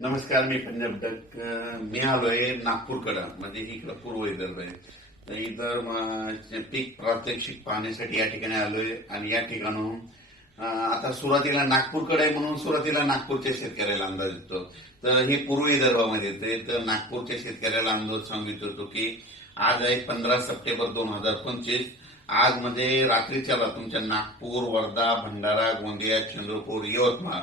नमस्कार मी पंजाब डक मी आलोय नागपूरकडं म्हणजे इकडं पूर्व विदर्भ आहे. तर इतर पीक प्रात्यक्षिक पाहण्यासाठी या ठिकाणी आलोय आणि या ठिकाणून आता सुरुवातीला नागपूरकडे आहे म्हणून सुरुवातीला नागपूरच्या शेतकऱ्याला अंदाज येतो. तर हे पूर्व विदर्भामध्ये येते तर नागपूरच्या शेतकऱ्याला अंदाज सांगू इच्छितो की आज आहे पंधरा सप्टेंबर दोन हजार पंचवीस. आज म्हणजे रात्रीच्या तुमच्या नागपूर वर्धा भंडारा गोंदिया चंद्रपूर यवतमाळ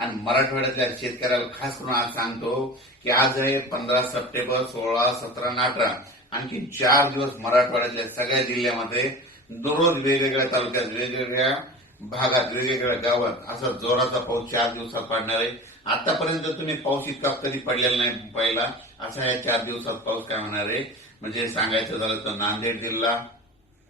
आणि मराठवाड्यातल्या शेतकऱ्याला खास करून आज सांगतो की आज आहे पंधरा सप्टेंबर सोळा सतरा आणि अठरा. आणखी चार दिवस मराठवाड्यातल्या सगळ्या जिल्ह्यामध्ये दररोज वेगवेगळ्या तालुक्यात वेगवेगळ्या भागात वेगवेगळ्या गावात असा जोराचा पाऊस चार दिवसात पडणार आहे. आतापर्यंत तुम्ही पाऊस इतका कधी पडलेला नाही पहिला. असा या चार दिवसात पाऊस काय होणार आहे? म्हणजे सांगायचं झालं तर नांदेड जिल्हा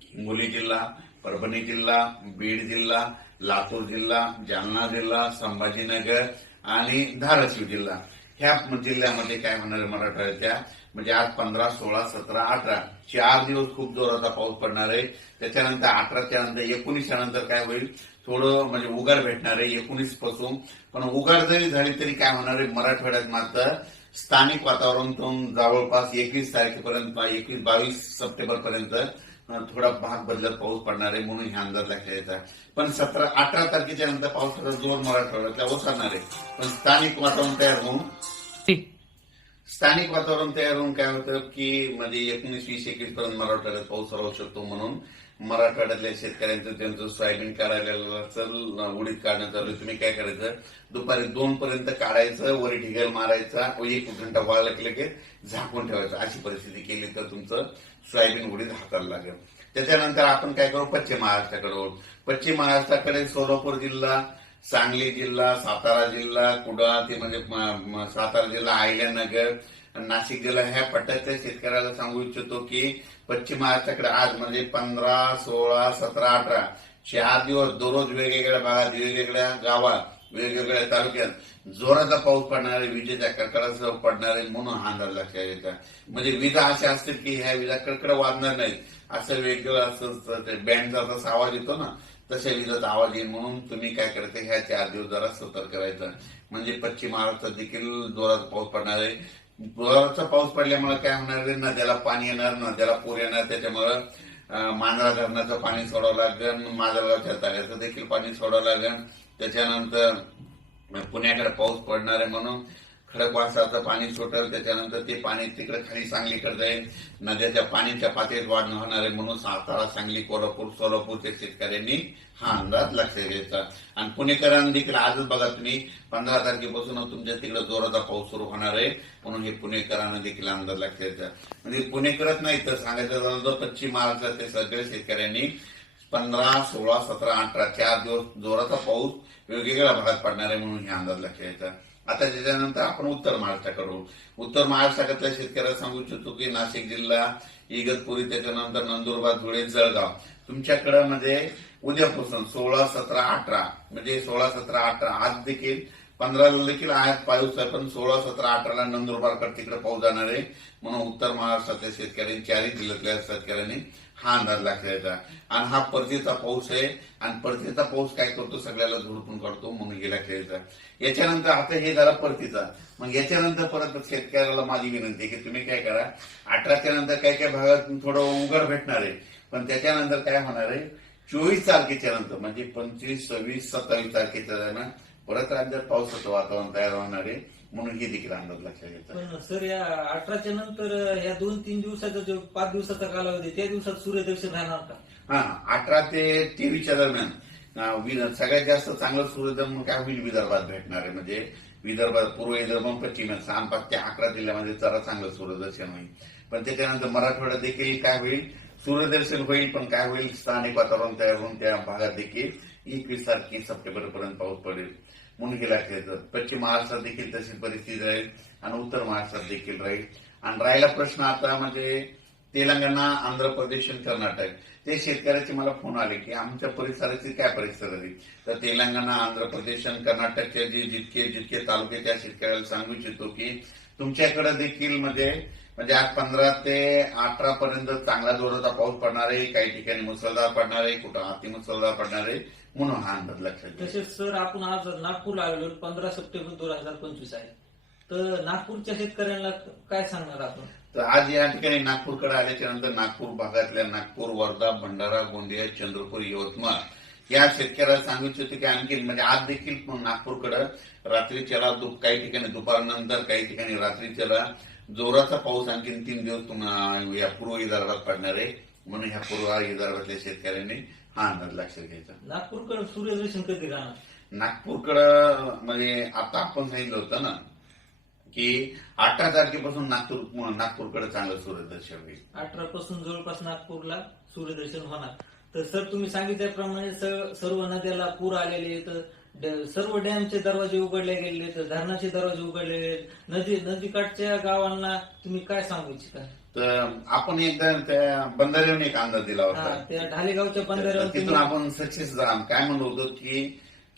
हिंगोली जिल्हा परभणी जिल्हा बीड जिल्हा लातूर जिल्हा जालना जिल्हा संभाजीनगर आणि धाराशिव जिल्हा. ह्या जिल्ह्यामध्ये काय होणार आहे मराठवाड्याच्या म्हणजे आज पंधरा सोळा सतरा अठरा चार दिवस खूप जोराचा पाऊस पडणार आहे. त्याच्यानंतर अठराच्या नंतर एकोणीसच्या नंतर काय होईल? थोडं म्हणजे उगार भेटणार आहे एकोणीसपासून. पण उगार जरी झाली तरी काय होणार आहे? मराठवाड्यात मात्र स्थानिक वातावरणातून जवळपास एकवीस तारखेपर्यंत एकवीस बावीस सप्टेंबर पर्यंत थोडा भाग बदलत पाऊस पडणार आहे म्हणून ह्या अंदाज खेळायचा पण सतरा अठरा तारखेच्या नंतर पावसाचा जोर मराठवाड्यातला ओसरणार आहे. पण स्थानिक वातावरण तयार होऊन स्थानिक वातावरण तयार होऊन काय होतं की म्हणजे एकोणीस वीस एकवीस पर्यंत मराठवाड्यात पाऊस राहू शकतो म्हणून मराठवाड्यातल्या शेतकऱ्यांचं त्यांचं सोयाबीन काढायला चल उडीद काढणं चालू तुम्ही काय करायचं? दुपारी दोन पर्यंत काढायचं वर ढिगल मारायचा व एक घंटा वाळला की लगेच झाकून ठेवायचं. अशी परिस्थिती केली तर तुमचं सोयाबीन उडीद हाताला लागेल. त्याच्यानंतर आपण काय करू? पश्चिम महाराष्ट्राकडे पश्चिम महाराष्ट्राकडे सोलापूर जिल्हा सांगली जिल्हा सातारा जिल्हा कुडाळ ते म्हणजे सातारा जिल्हा आयल्यानगर नाशिक जिल्हा ह्या पट्ट्यातल्या शेतकऱ्याला सांगू इच्छितो की पश्चिम महाराष्ट्राकडे आज म्हणजे पंधरा सोळा सतरा अठरा चार दिवस दररोज वेगवेगळ्या भागात वेगवेगळ्या गावात वेगवेगळ्या तालुक्यात जोराचा पाऊस पडणारे विजेच्या कडकडासह पडणारे म्हणून हा अंदाज लक्षात येतात म्हणजे विजा अशा असतील की ह्या विजा कडकड वाजणार नाही असं वेगळं असं बँडचा असा आवाज येतो ना तशा विजाचा आवाज येईल म्हणून तुम्ही काय करते ह्या चार दिवस जरा सतर्क करायचं म्हणजे पश्चिम महाराष्ट्रात देखील जोराचा पाऊस पडणार आहे. जोराचा पाऊस पडल्यामुळे काय होणार आहे? नद्याला पाणी येणार नद्याला पूर येणार. त्याच्यामुळं मांजरा धरणाचं पाणी सोडावं लागेल माजलगावच्या तळ्याचं देखील पाणी सोडावं लागेल. त्याच्यानंतर पुण्याकडे पाऊस पडणार आहे म्हणून खडकवासाचं पाणी सुटेल त्याच्यानंतर ते पाणी तिकडे खाली सांगलीकडे जाईल. नद्याच्या पाण्याच्या पातळीत वाढ होणार आहे म्हणून सातारा सांगली कोल्हापूर सोलापूरच्या शेतकऱ्यांनी हा अंदाज लक्षात घ्यायचा आणि पुणेकरांनी देखील आजच बघा तुम्ही पंधरा तारखेपासून तुमच्या तिकडे जोराचा पाऊस सुरू होणार आहे म्हणून हे पुणेकरांना देखील अंदाज लक्षात घ्यायचा म्हणजे पुणेकरच नाही तर सांगायचं झालं तर पश्चिम महाराष्ट्रातले सगळ्या शेतकऱ्यांनी पंधरा सोळा सतरा अठरा चार दिवस जोराचा पाऊस वेगवेगळ्या भागात पडणार आहे म्हणून हे अंदाज लक्षात घ्यायचा आता त्याच्यानंतर आपण उत्तर महाराष्ट्राकडून उत्तर महाराष्ट्रातल्या शेतकऱ्याला सांगू इच्छितो की नाशिक जिल्हा इगतपुरी त्याच्यानंतर नंदुरबार धुळे जळगाव. तुमच्याकडे म्हणजे उद्यापासून सोळा सतरा अठरा म्हणजे सोळा सतरा अठरा आज देखील पंधराला देखील आहेत पाऊस आहे पण सोळा सतरा अठराला नंदुरबारकडे तिकडे पाऊस जाणार आहे. म्हणून उत्तर महाराष्ट्रातल्या शेतकऱ्यांनी चारही जिल्ह्यातल्या शेतकऱ्यांनी हा अंदाज लक्षात आणि हा परतीचा पाऊस आहे आणि परतीचा पाऊस काय करतो? सगळ्याला झोडपून काढतो म्हणून हे लक्षात याच्यानंतर आता हे झाला परतीचा. मग याच्यानंतर परत शेतकऱ्याला माझी विनंती आहे की तुम्ही काय करा अठराच्या नंतर काय काय भागात थोडं उघड भेटणार आहे. पण त्याच्यानंतर काय होणार आहे? चोवीस तारखेच्या नंतर म्हणजे पंचवीस सव्वीस सत्तावीस तारखेच्या दरम्यान परत राज्यात पावसाचं वातावरण तयार होणार आहे म्हणून हे देखील अंदाज लक्षात पण सर या अठराच्या नंतर या दोन तीन दिवसाचा जो पाच दिवसाचा कालावधी त्या दिवसात सूर्यदर्शन राहणार का? हा अठरा ते तेवीसच्या दरम्यान. अं, वि- सगळ्यात जास्त चांगलं सूर्यदर्शन काय होईल विदर्भात भेटणार आहे? म्हणजे विदर्भात पूर्व विदर्भ आणि पश्चिम सहा पाच ते अकरा जिल्ह्यामध्ये जरा चांगलं सूर्यदर्शन होईल. पण त्याच्यानंतर मराठवाड्यात देखील काय होईल? सूर्यदर्शन होईल पण काय होईल? स्थानिक वातावरण तयार होऊन त्या भागात देखील एकवीस तारखे सप्टेंबर पर्यंत पाऊस पडेल. म्हणून खेळतात पश्चिम महाराष्ट्रात देखील तशी परिस्थिती राहील आणि उत्तर महाराष्ट्रात देखील राहील. आणि राहिला प्रश्न आता म्हणजे तेलंगणा आंध्र प्रदेश आणि कर्नाटक. ते शेतकऱ्याचे मला फोन आले की आमच्या परिसराची काय परिस्थिती तर तेलंगणा आंध्र प्रदेश आणि कर्नाटकचे जे जितके जितके तालुके त्या शेतकऱ्याला सांगू इच्छितो की तुमच्याकडे देखील म्हणजे म्हणजे आज पंधरा ते अठरा पर्यंत चांगला जोराचा पाऊस पडणार आहे. काही ठिकाणी मुसळधार पडणार आहे कुठं अतिमुसळधार पडणार आहे. म्हणून हा अंदाज लक्षात घ्या. तसेच सर आपण आज नागपूरला आलेलो पंधरा सप्टेंबर दोन हजार पंचवीस आहे. तर नागपूरच्या शेतकऱ्यांना काय सांगणार आपण? तर आज या ठिकाणी नागपूरकडे आल्याच्यानंतर नागपूर भागातल्या नागपूर वर्धा भंडारा गोंदिया चंद्रपूर यवतमाळ या शेतकऱ्याला सांगू इच्छितो की आणखी म्हणजे आज देखील नागपूरकडे रात्रीच्याला दु- काही ठिकाणी दुपारनंतर काही ठिकाणी रात्रीच्याला जोराचा पाऊस आणखीन तीन दिवस तुम- या पूर्व विदर्भात पडणार आहे. म्हणून ह्या पूर्व विदर्भातल्या शेतकऱ्यांनी हा अंदाज लक्षात घ्यायचा. नागपूरकडे सूर्यदर्शन कधी राहणार? नागपूरकडं म्हणजे आता आपण सांगितलं होतं ना की अठरा तारखेपासून नागपूर नागपूरकडे चांगलं सूर्यदर्शन होईल. अठरा पासून जवळपास नागपूरला सूर्यदर्शन होणार. तर सर तुम्ही सांगितल्याप्रमाणे स- सर्व नद्याला पूर आलेले आहेत ड- सर्व डॅमचे दरवाजे उघडले गेले आहेत धरणाचे दरवाजे उघडलेले आहेत नदी नदीकाठच्या गावांना तुम्ही काय सांगू इच्छिता? तर आपण एकदा त्या बंधाऱ्यावर एक अंदाज दिला होता. त्या ढालेगावच्या बंधाऱ्यावर तिथून आपण सक्सेस काय म्हणत होतो की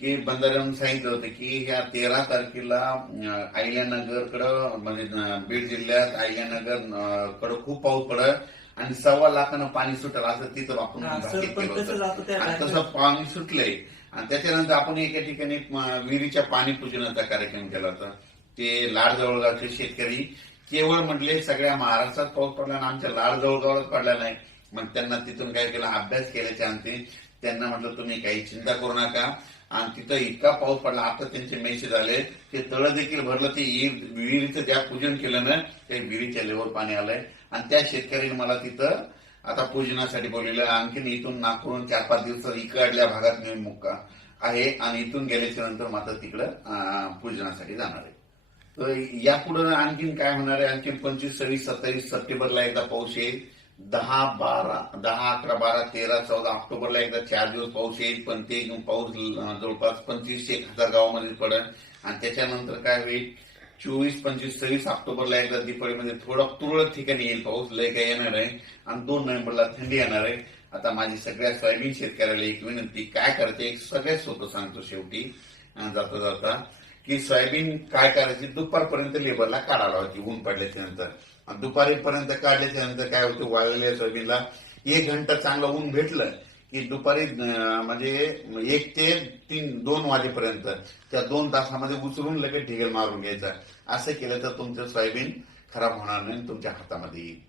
की बंधाऱ्यावरून सांगितलं होतं की ह्या तेरा तारखेला अं, अहिल्यानगरकडं म्हणजे अं, बीड जिल्ह्यात अहिल्यानगर अं, कडं खूप पाऊस पडत आणि सव्वा लाखानं पाणी सुटेल असं तिथं आपण हा, सर, भाकीत पण केलं तसंच आता त्या होतं आणि ढाले- तसं पाणी सुटलंय. आणि त्याच्यानंतर आपण एका ठिकाणी अं, विहिरीच्या पाणी पूजनाचा कार्यक्रम केला होता. ते लाड जवळगावचे शेतकरी केवळ म्हटले सगळ्या महाराष्ट्रात पाऊस पडला आणि आमच्या लाड जवळजवळच पडला नाही. मग त्यांना तिथून काय केलं? अभ्यास केल्याच्या अंती त्यांना म्हटलं तुम्ही काही चिंता करू नका. आणि तिथं इतका पाऊस पडला आता त्यांचे मेसेज आले ते तळ देखील भरलं ते विहिरीचं ज्या पूजन केलं ना ते विहिरीच्या लेवल पाणी आलंय. आणि त्या शेतकऱ्यांनी मला तिथं आता पूजनासाठी बोललेलं आणखीन इथून नागपूरून चार पाच दिवस इकडल्या भागात मी मुक्का आहे. आणि इथून गेल्याच्यानंतर मात्र तिकडं पूजनासाठी जाणार आहे. तर यापुढे आणखीन काय होणार आहे? आणखीन पंचवीस सव्वीस सत्तावीस सप्टेंबरला एकदा पाऊस येईल. दहा बारा दहा अकरा बारा तेरा चौदा ऑक्टोबरला एकदा चार दिवस पाऊस येईल. पण ते पाऊस जवळपास पंचवीस एक हजार गावामध्ये पडेल. आणि त्याच्यानंतर काय होईल? चोवीस पंचवीस सव्वीस ऑक्टोबरला एकदा दिपाळीमध्ये थोडं तुरळक ठिकाणी येईल पाऊस. लय काय येणार आहे आणि दोन नोव्हेंबरला थंडी येणार आहे. आता माझी सगळ्या सोयाबीन शेतकऱ्याला एक विनंती. काय करते? सगळ्यात सोपं सांगतो शेवटी. जाता जाता. की सोयाबीन काय करायची? दुपारपर्यंत लेबरला काढायला होती ऊन पडल्याच्या नंतर. आणि दुपारीपर्यंत काढल्याच्या नंतर काय होतं? वाळलेल्या सोयाबीनला एक घंटा चांगलं ऊन भेटलं की दुपारी म्हणजे एक ते तीन दोन वाजेपर्यंत त्या दोन तासामध्ये उचलून लगेच ढिगल मारून घ्यायचा. असं केलं तर तुमचं सोयाबीन खराब होणार नाही तुमच्या हातामध्ये येईल.